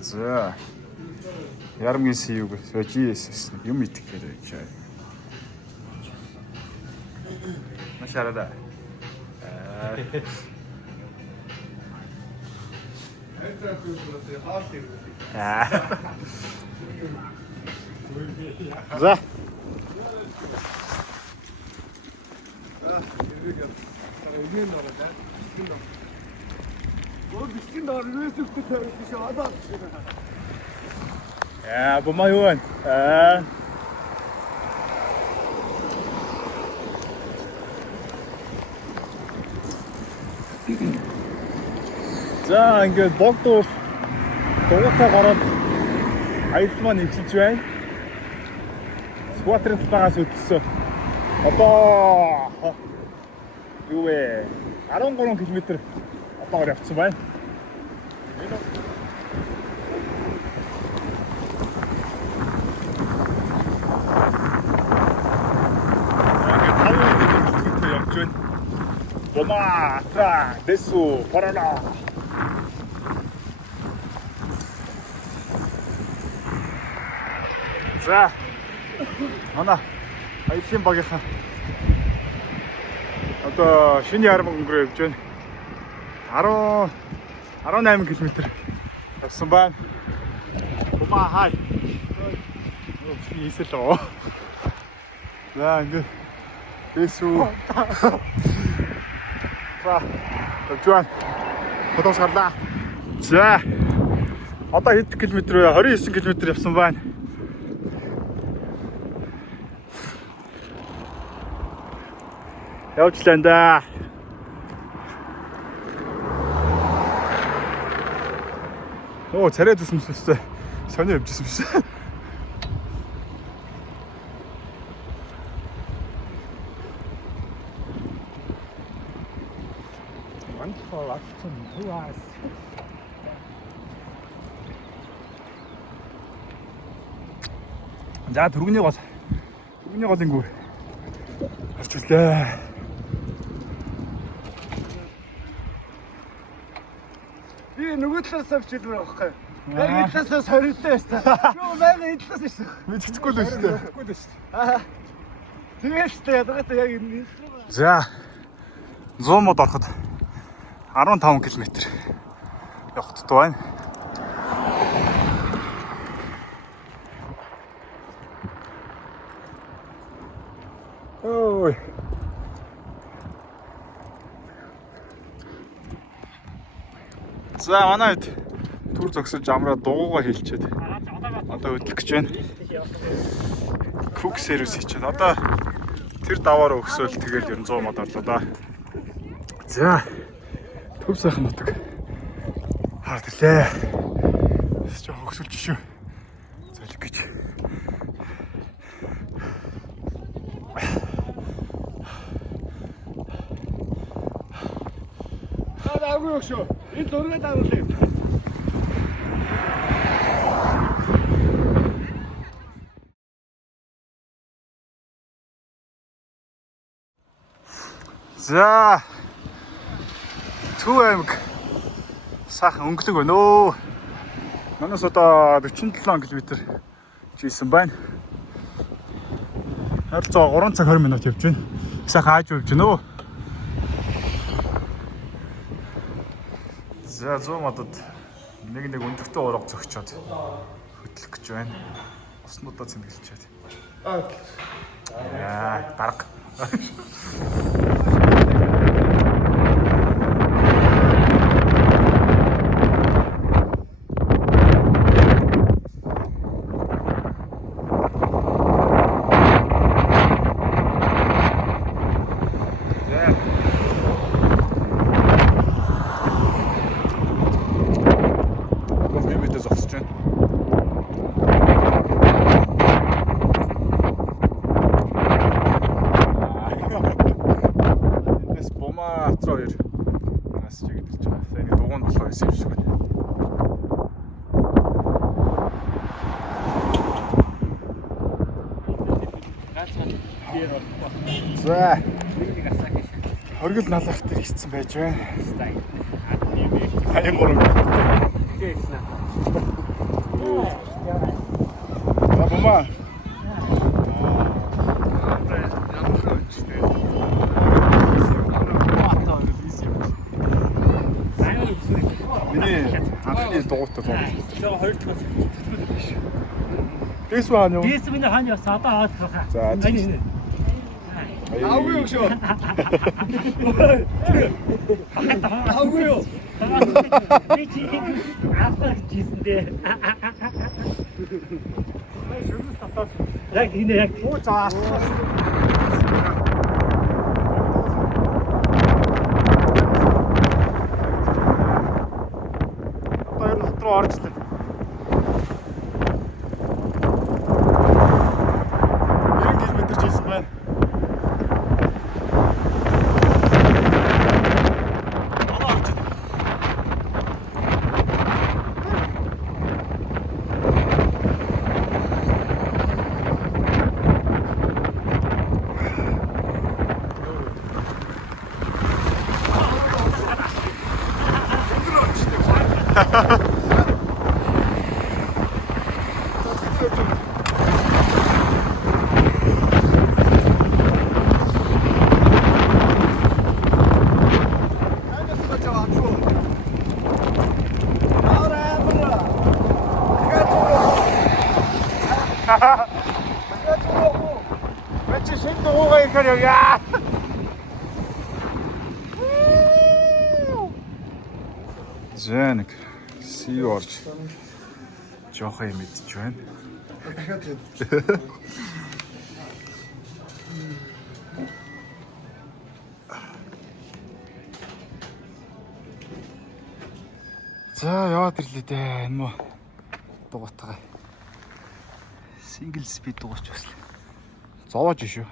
За. Ярамгийн сүүг сожиэс юм идэх гэж байна. Машарада. За. Бумаюун. За ингээд богдуу дугуйтаа гараад аялал маань эхэлж байна. Скватрын талаас үтсэн. Одоо юу вэ? 13 км одоогоор явцсан байна. Бома, тра, десу, парана. За. Манай аялын багийнхан одоо шинэ ярмаг өнгөрөө явж байна. 18 км явсан байна. Бома хай. Ийсэл оо. За ингэ десу. Жуан. Хотоос гарлаа. За. Одоо хэд километр вэ? 29 км явсан байна. Явжлаа да. Оо, царай зүсмэстэй. Сонио явжсэн биш. За түргний гол ингүү харж үлээ. Би нөгөө талаас авч идвэр байхгүй. Нэг талаас хоригдсон байсан. Юу маань энэ талаас шүү. Мэдчихгүй л шүү. Тэгээс тэ ядгатай яг энэ. За 100 мод ороход 15 км явах тутуу байна. Ой. За манайд түр зогсож амраа дугуугаа хэлчихэд одоо хөдлөх гэж байна. Cook service хийчихээд одоо тэр даваараа өгсөөл тэгэл 100 мод орлоо да. За төв сайхан нутаг хард ирлээ. Жоо хөксөлж шүү. Золиг гэж. Агуу шүү. Энэ зургийг даруулъя. За. Төв аймаг сайхан өнгөлөг байна өө. Манайс одоо 47 км жийсэн байна. Харилцаа 3 цаг 20 минут явж байна. Сайхан ааж явж байна өө. За 100 модод нэг өндөртөө ураг зөгчөөд хөтлөх гэж байна. Уснуудаа цэнгэлчээд. Яа, дарга. За. Хоригл налах дээр хийсэн байж байна. Аян гурав. Бабама. Миний анхны дугуйтай зам. Тэгээ хоёр дахь биш. Дэсүү хаана юу? Дэс миний хаана явсан одоо аваад байгаа. За. Аагүй юу шүү. Аагүй юу. Би чи авах гэсэн дээ. Шүрмэс татаад. Яг энэ яг Оо заа. Хоёр хот руу орж лээ. Яг километр жийсэн байна. Бачи шин дуугаа ихээр яа. Зэнэг сий орж жоохоо юм идэж байна. За яваад ирлээ дээ энэ мó дугуйтгаа. Single speed дугуйч баслаа. Зовоож шүү.